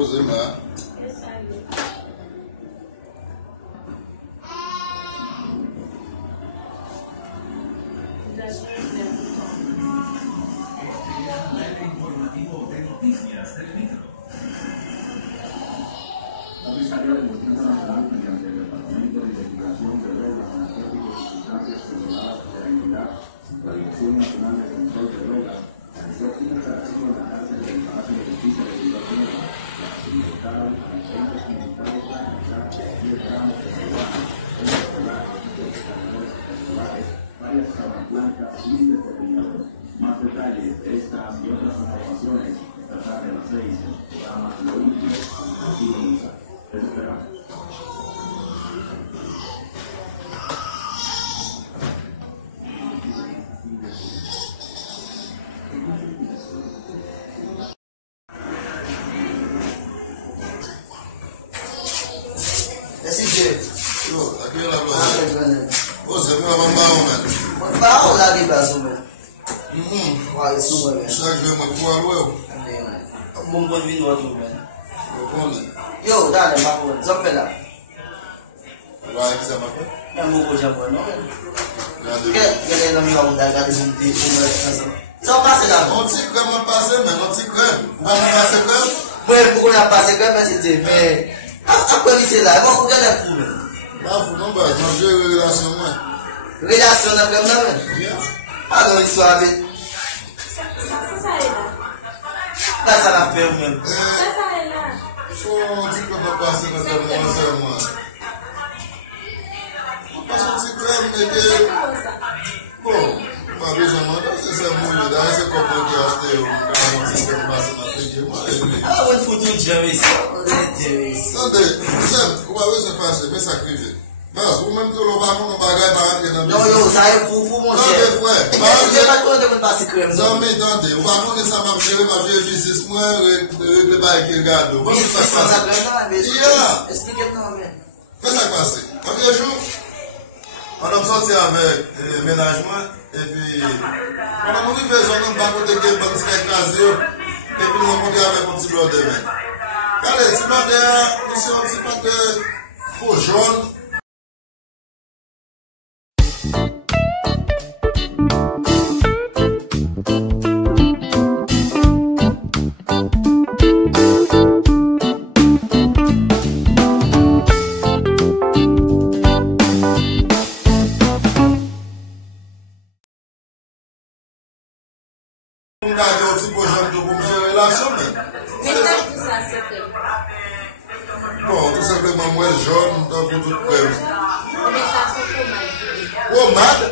poser là. La Fiscalía de Justicia Nacional, mediante el Departamento de Investigación de Drogas, Narcóticos y Sustancias Controladas por la entidad, la Dirección Nacional de Control de Drogas, realizó una operación en la cárcel del Palacio de Justicia de Ciudad Nueva, la que se incautaron a 20 comunitarios para realizar 10 gramos de marihuana, un celular, cargadores celulares, varias armas blancas y un destornillador. Más detalles de estas y otras informaciones esta tarde a las 6 en el programa Lo Íntimo, aquí en Musa. Les esperamos. Yo, aqui eu lavo lá. Você me lava mal, mano. Mal lá de Brasil, mano. Olha isso, mano. Será que vem uma coisa, eu? Um bom bom vindo outro, mano. Eu, dá, né, mano. Só pela. Vai que você vai fazer? É um bom já, não, mano. Que não me vai mudar, cara, de um tipo, só passa lá. Não te creme, não passa, mano. Não te creme. Vamos passar creme? Mano, porque não passa creme, mas se diz, mas. A polícia lá, vamos cuidar da fuma. Não, não vai, não veio relação, mano. Relação na creme, não, mano? Agora isso abre. Você sai lá. Passa na ferro mesmo. Você sai lá. Só te creme, não passa na creme, não sei, mano. Não passa de creme, porque... Bom, uma vez a mãe, você é muito, daí você comprou que acho que o carro não se creme passa na frente, mas... Ah, onde futuro de jamais? Não, você, uma vez você faz, você sacrifica. Mas o mesmo que eu levar no bagagem barato que não não, eu saio fufu, mon cher. Não, foi. Mas você vai quando eu passe creme? Não, me entende. O bagulho que ça m'a fait, ma vie business, moi, le bail qui regarde. Vamos passar. Explique-moi non, mais. Qu'est-ce qui s'est passé? Un jour, on a sorti avec ménagement et puis on a monté faire un bagage de gueule pour tirer écrasé et puis nous avons monté avec un petit blanc de main. Car le petit blanc de, nous sommes un petit blanc de trop jaune. Bon, tout simplement, moi, jaune, dans tout crème. Pomade?